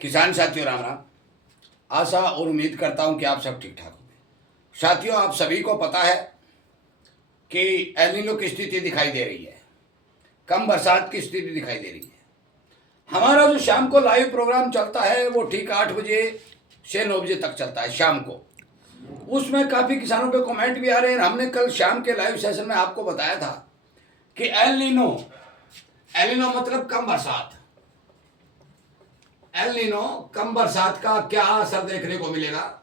किसान साथियों राम राम। आशा और उम्मीद करता हूं कि आप सब ठीक ठाक होंगे। साथियों, आप सभी को पता है कि एल नीनो की स्थिति दिखाई दे रही है, कम बरसात की स्थिति दिखाई दे रही है। हमारा जो शाम को लाइव प्रोग्राम चलता है वो ठीक 8 बजे से 9 बजे तक चलता है शाम को। उसमें काफ़ी किसानों के कमेंट भी आ रहे हैं। हमने कल शाम के लाइव सेशन में आपको बताया था कि एल नीनो मतलब कम बरसात, एल नीनो कम बरसात का क्या असर देखने को मिलेगा,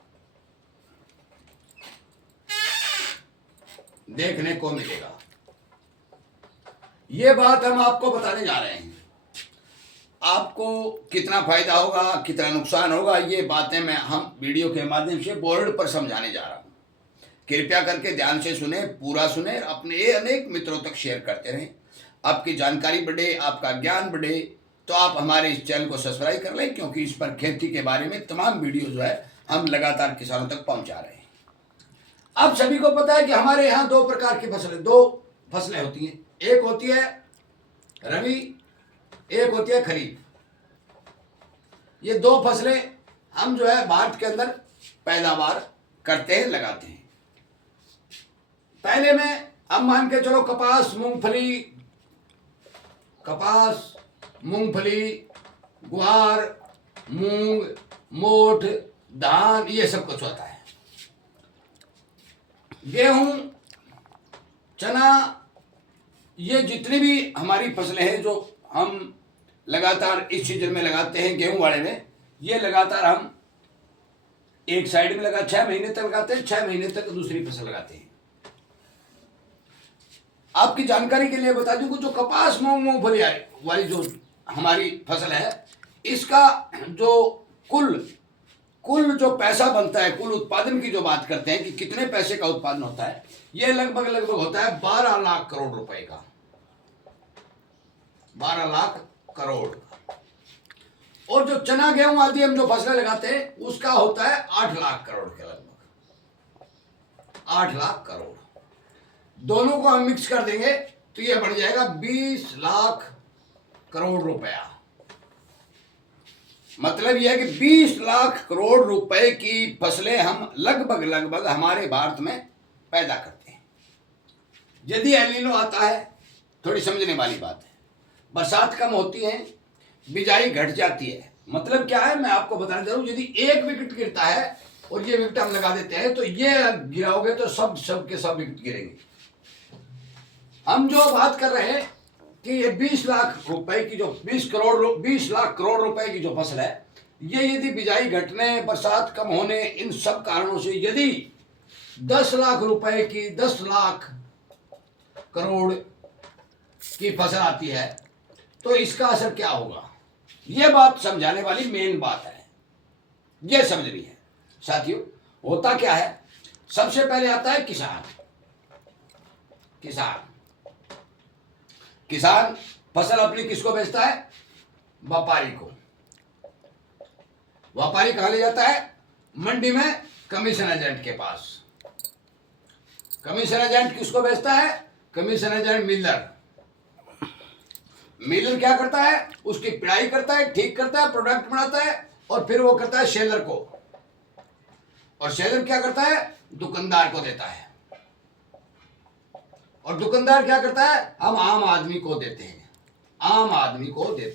ये बात हम आपको बताने जा रहे हैं। आपको कितना फायदा होगा, कितना नुकसान होगा, ये बातें हम वीडियो के माध्यम से बोर्ड पर समझाने जा रहा हूं। कृपया करके ध्यान से सुने, पूरा सुने, अपने अनेक मित्रों तक शेयर करते रहें। आपकी जानकारी बढ़े, आपका ज्ञान बढ़े, तो आप हमारे इस चैनल को सब्सक्राइब कर लें, क्योंकि इस पर खेती के बारे में तमाम वीडियो जो है हम लगातार किसानों तक पहुंचा रहे हैं। आप सभी को पता है कि हमारे यहाँ दो प्रकार की दो फसलें होती हैं। एक होती है रबी, एक होती है खरीफ। ये दो फसलें हम जो है भारत के अंदर पैदावार करते हैं, लगाते हैं। पहले में हम मान के चलो कपास, मूंगफली, गुआर, मूंग, मोठ, धान, ये सब कुछ होता है। गेहूं, चना, ये जितनी भी हमारी फसलें हैं जो हम लगातार इस सीजन में लगाते हैं, गेहूं वाले में, ये लगातार हम एक साइड में 6 महीने तक लगाते हैं, 6 महीने तक दूसरी फसल लगाते हैं। आपकी जानकारी के लिए बता दूं कि जो कपास, मूंगफली वाली जो हमारी फसल है, इसका जो कुल जो पैसा बनता है, कुल उत्पादन की जो बात करते हैं कि कितने पैसे का उत्पादन होता है, ये लगभग होता है 12 लाख करोड़ रुपए का। 12 लाख करोड़। और जो चना, गेहूं आदि हम जो फसलें लगाते हैं, उसका होता है 8 लाख करोड़ के लगभग। 8 लाख करोड़। दोनों को हम मिक्स कर देंगे तो ये बढ़ जाएगा 20 लाख करोड़ रुपया। मतलब यह है कि 20 लाख करोड़ रुपए की फसलें हम लगभग हमारे भारत में पैदा करते हैं। यदि एल नीनो आता है, थोड़ी समझने वाली बात है, बरसात कम होती है, बिजाई घट जाती है। मतलब क्या है, मैं आपको बताना चाह रहा हूं, यदि एक विकेट गिरता है और ये विकेट हम लगा देते हैं, तो ये गिराओगे तो सब के सब विकेट गिरेंगे। हम जो बात कर रहे हैं कि ये 20 लाख रुपए की जो 20 लाख करोड़ रुपए की जो फसल है, ये यदि बिजाई घटने, बरसात कम होने, इन सब कारणों से यदि 10 लाख रुपए की 10 लाख करोड़ की फसल आती है, तो इसका असर क्या होगा, ये बात समझाने वाली मेन बात है, ये समझनी है। साथियों, होता क्या है, सबसे पहले आता है किसान फसल अपनी किसको बेचता है, व्यापारी को। व्यापारी कहां ले जाता है, मंडी में कमीशन एजेंट के पास। कमीशन एजेंट किसको बेचता है, कमीशन एजेंट मिलर क्या करता है, उसकी पिड़ाई करता है, ठीक करता है, प्रोडक्ट बनाता है, और फिर वो करता है सेलर को, और सेलर क्या करता है, दुकानदार को देता है, और दुकानदार क्या करता है, हम आम आदमी को देते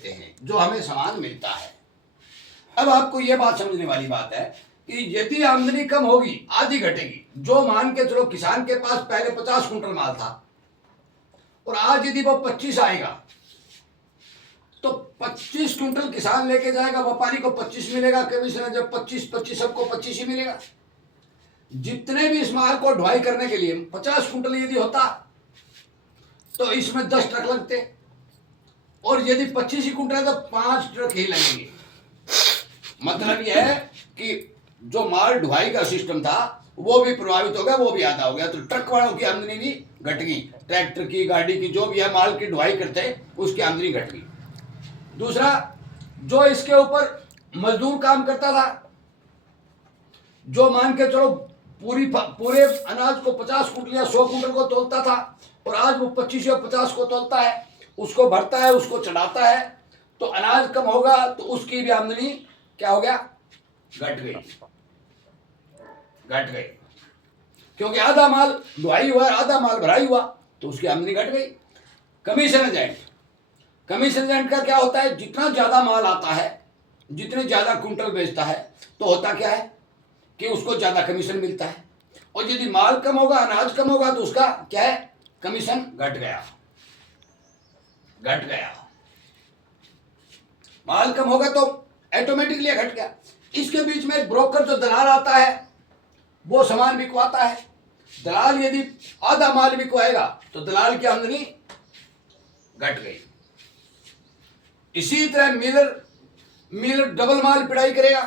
हैं, जो हमें सामान मिलता है। अब आपको यह बात समझने वाली बात है कि यदि आमदनी कम होगी, आधी घटेगी, जो मान के चलो किसान के पास पहले 50 कुंटल माल था और आज यदि वो 25 आएगा, तो 25 कुंटल किसान लेके जाएगा, व्यापारी को 25 मिलेगा, कमीशन जब 25 सबको 25 ही मिलेगा। जितने भी इस माल को ढुलाई करने के लिए 50 कुंटल यदि होता, तो इसमें 10 ट्रक लगते, और यदि 25 ही कुंटल है तो 5 ट्रक ही लगेंगे। मतलब यह है कि जो माल ढुलाई का सिस्टम था वो भी प्रभावित हो गया, वो भी आधा हो गया। तो ट्रक वालों की आमदनी भी घट गई, ट्रैक्टर की, गाड़ी की, जो भी है माल की ढुलाई करते हैं, उसकी आमदनी घट गई। दूसरा, जो इसके ऊपर मजदूर काम करता था, जो मान के चलो पूरे अनाज को 50 कुंटल या 100 कुंटल को तोलता था, और आज वो 25 या 50 को तोलता है, उसको भरता है, उसको चढ़ाता है, तो अनाज कम होगा तो उसकी भी आमदनी क्या हो गया, घट गई, घट गई, क्योंकि आधा माल ढुलाई हुआ आधा माल भराई हुआ, तो उसकी आमदनी घट गई। कमीशन एजेंट, कमीशन एजेंट का क्या होता है, जितना ज्यादा माल आता है, जितने ज्यादा कुंटल बेचता है, तो होता क्या है कि उसको ज्यादा कमीशन मिलता है, और यदि माल कम होगा, अनाज कम होगा, तो उसका क्या है, कमीशन घट गया, घट गया। माल कम होगा तो ऑटोमेटिकली घट गया। इसके बीच में एक ब्रोकर जो दलाल आता है, वो सामान बिकवाता है। दलाल यदि आधा माल बिकवाएगा तो दलाल की आमदनी घट गई। इसी तरह मिलर डबल माल पिड़ाई करेगा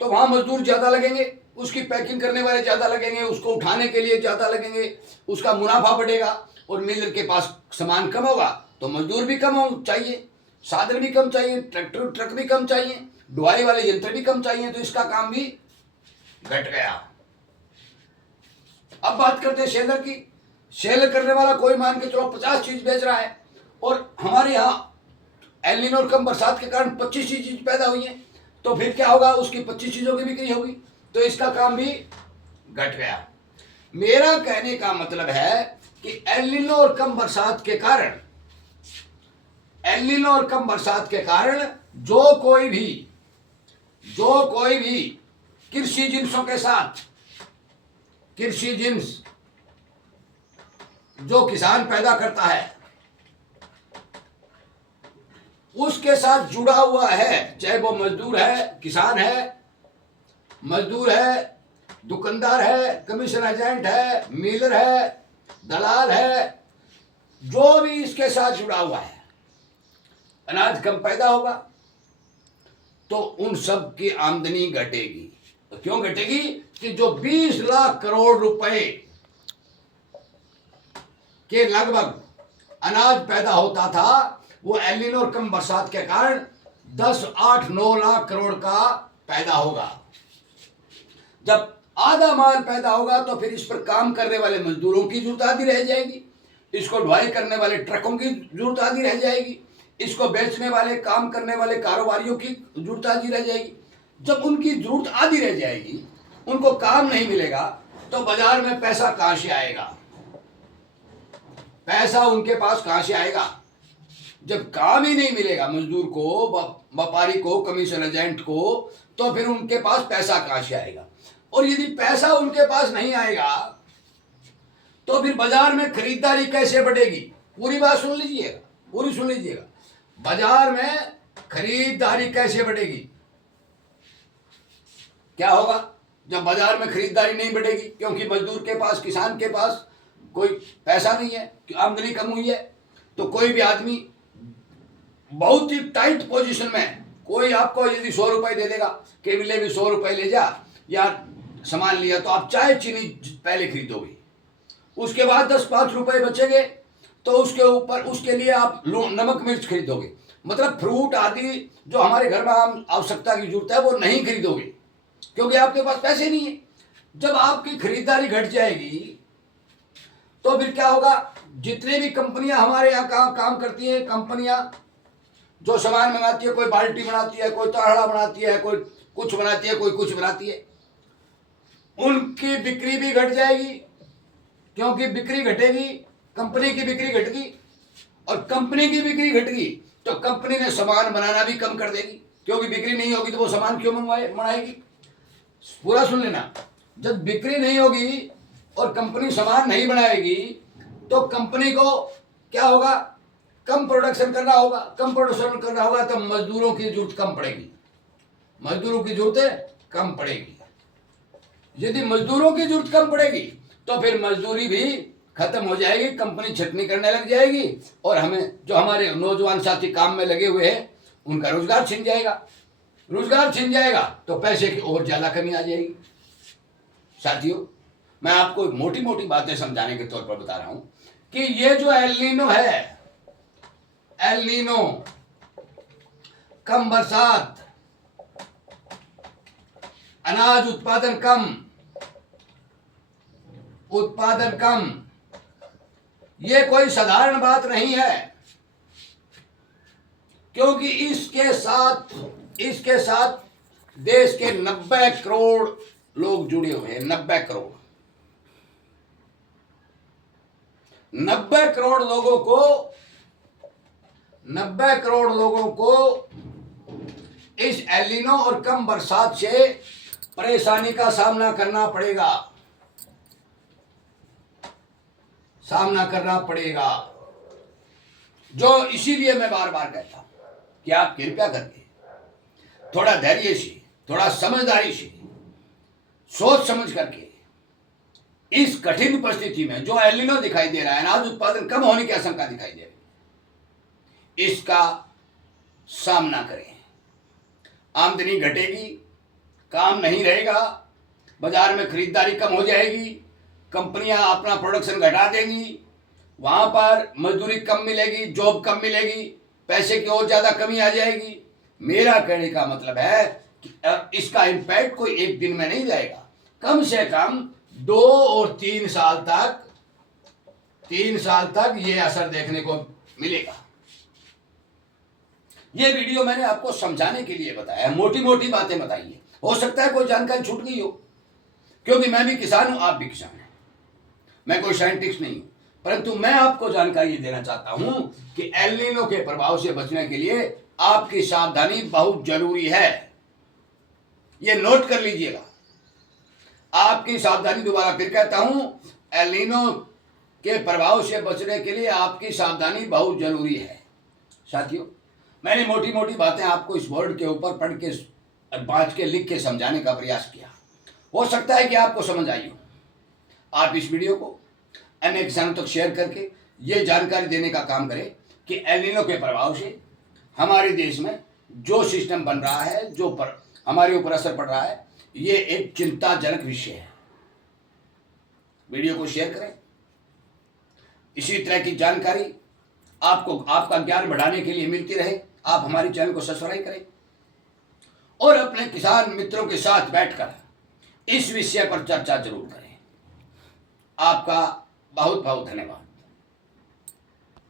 तो वहां मजदूर ज्यादा लगेंगे, उसकी पैकिंग करने वाले ज्यादा लगेंगे, उसको उठाने के लिए ज्यादा लगेंगे, उसका मुनाफा बढ़ेगा। और मिलर के पास सामान कम होगा तो मजदूर भी कम हो चाहिए, साधन भी कम चाहिए, ट्रैक्टर ट्रक भी कम चाहिए, ढुलाई वाले यंत्र भी कम चाहिए, तो इसका काम भी घट गया। अब बात करते हैं सेलर की। सेल करने वाला कोई मान के चलो 50 चीज बेच रहा है, और हमारे यहाँ एल नीनो और कम बरसात के कारण 25 चीज पैदा हुई है, तो फिर क्या होगा, उसकी 25 चीजों की बिक्री होगी, तो इसका काम भी घट गया। मेरा कहने का मतलब है कि एल नीनो और कम बरसात के कारण, एल नीनो और कम बरसात के कारण जो कोई भी कृषि जिन्सों के साथ, कृषि जिन्स जो किसान पैदा करता है उसके साथ जुड़ा हुआ है, चाहे वो मजदूर है, किसान है, मजदूर है, दुकानदार है, कमीशन एजेंट है, मिलर है, दलाल है, जो भी इसके साथ जुड़ा हुआ है, अनाज कम पैदा होगा तो उन सब की आमदनी घटेगी। तो क्यों घटेगी कि जो 20 लाख करोड़ रुपए के लगभग अनाज पैदा होता था, वो एल नीनो और कम बरसात के कारण 10, 8, 9 लाख करोड़ का पैदा होगा। जब आधा माल पैदा होगा तो फिर इस पर काम करने वाले मजदूरों की जरूरत आधी रह जाएगी, इसको ढुलाई करने वाले ट्रकों की जरूरत आधी रह जाएगी, इसको बेचने वाले काम करने वाले कारोबारियों की जरूरत आधी रह जाएगी। जब उनकी जरूरत आधी रह जाएगी, उनको काम नहीं मिलेगा, तो बाजार में पैसा कहां से आएगा, पैसा उनके पास कहां से आएगा। जब काम ही नहीं मिलेगा मजदूर को, व्यापारी को, कमीशन एजेंट को, तो फिर उनके पास पैसा कहां से आएगा। और यदि पैसा उनके पास नहीं आएगा तो फिर बाजार में खरीदारी कैसे बढ़ेगी। पूरी बात सुन लीजिएगा, पूरी सुन लीजिएगा। बाजार में खरीदारी कैसे बढ़ेगी, क्या होगा जब बाजार में खरीदारी नहीं बढ़ेगी, क्योंकि मजदूर के पास, किसान के पास कोई पैसा नहीं है, आमदनी कम हुई है, तो कोई भी आदमी बहुत ही टाइट पोजीशन में, कोई आपको यदि 100 रुपए दे देगा कि मिले भी 100 रुपए ले जा, या सामान लिया, तो आप चाय चीनी पहले खरीदोगे, उसके बाद 10-5 रुपए बचेंगे तो उसके ऊपर, उसके लिए आप नमक मिर्च खरीदोगे, मतलब फ्रूट आदि जो हमारे घर में आम आवश्यकता की जरूरत है वो नहीं खरीदोगे, क्योंकि आपके पास पैसे नहीं है। जब आपकी खरीदारी घट जाएगी तो फिर क्या होगा, जितने भी कंपनियां हमारे यहाँ काम करती हैं, कंपनियां जो सामान बनाती है, कोई बाल्टी बनाती है, कोई ताड़ा बनाती है, कोई कुछ बनाती है, कोई कुछ बनाती है, उनकी बिक्री भी घट जाएगी, क्योंकि बिक्री घटेगी, कंपनी की बिक्री घटेगी, और कंपनी की बिक्री घटेगी तो कंपनी ने सामान बनाना भी कम कर देगी, क्योंकि बिक्री नहीं होगी तो वो सामान क्यों बनाएगी। पूरा सुन लेना, जब बिक्री नहीं होगी और कंपनी सामान नहीं बनाएगी तो कंपनी को क्या होगा, कम प्रोडक्शन करना होगा, कम प्रोडक्शन करना होगा तो मजदूरों की जरूरत कम पड़ेगी, मजदूरों की जरूरत कम पड़ेगी। यदि मजदूरों की जरूरत कम पड़ेगी तो फिर मजदूरी भी खत्म हो जाएगी, कंपनी छटनी करने लग जाएगी, और हमें जो हमारे नौजवान साथी काम में लगे हुए हैं उनका रोजगार छिन जाएगा। रोजगार छिन जाएगा तो पैसे की और ज्यादा कमी आ जाएगी। साथियों, मैं आपको मोटी मोटी बातें समझाने के तौर पर बता रहा हूं कि ये जो एल नीनो है, एल नीनो, कम बरसात, अनाज उत्पादन कम, ये कोई साधारण बात नहीं है, क्योंकि इसके साथ देश के 90 करोड़ लोग जुड़े हुए हैं। 90 करोड़, 90 करोड़ लोगों को, 90 करोड़ लोगों को इस एलिनो और कम बरसात से परेशानी का सामना करना पड़ेगा, जो इसीलिए मैं बार बार कहता हूं कि आप कृपया करके थोड़ा धैर्य से, थोड़ा समझदारी से, सोच समझ करके इस कठिन परिस्थिति में जो एलिनो दिखाई दे रहा है, अनाज उत्पादन कम होने की आशंका दिखाई दे रही है, इसका सामना करें। आमदनी घटेगी, काम नहीं रहेगा, बाजार में खरीदारी कम हो जाएगी, कंपनियां अपना प्रोडक्शन घटा देंगी, वहां पर मजदूरी कम मिलेगी, जॉब कम मिलेगी, पैसे की और ज्यादा कमी आ जाएगी। मेरा कहने का मतलब है कि इसका इम्पैक्ट कोई एक दिन में नहीं जाएगा, कम से कम 2 और 3 साल तक ये असर देखने को मिलेगा। ये वीडियो मैंने आपको समझाने के लिए बताया, मोटी मोटी बातें बताई है। हो सकता है कोई जानकारी छूट गई हो, क्योंकि मैं भी किसान हूं, आप भी किसान हैं, मैं कोई साइंटिस्ट नहीं हूं, परंतु मैं आपको जानकारी देना चाहता हूं कि एल नीनो के प्रभाव से बचने के लिए आपकी सावधानी बहुत जरूरी है। ये नोट कर लीजिएगा, आपकी सावधानी, दोबारा फिर कहता हूं, एल नीनो के प्रभाव से बचने के लिए आपकी सावधानी बहुत जरूरी है। साथियों, मैंने मोटी मोटी बातें आपको इस बोर्ड के ऊपर पढ़ के, बांच के, लिख के समझाने का प्रयास किया। हो सकता है कि आपको समझ आई हो। आप इस वीडियो को अन्य किसानों तक शेयर करके ये जानकारी देने का काम करें कि एल नीनो के प्रभाव से हमारे देश में जो सिस्टम बन रहा है, जो हमारे ऊपर असर पड़ रहा है, ये एक चिंताजनक विषय है। वीडियो को शेयर करें। इसी तरह की जानकारी आपको, आपका ज्ञान बढ़ाने के लिए मिलती रहे। आप हमारे चैनल को सब्सक्राइब करें और अपने किसान मित्रों के साथ बैठकर इस विषय पर चर्चा जरूर करें। आपका बहुत बहुत धन्यवाद।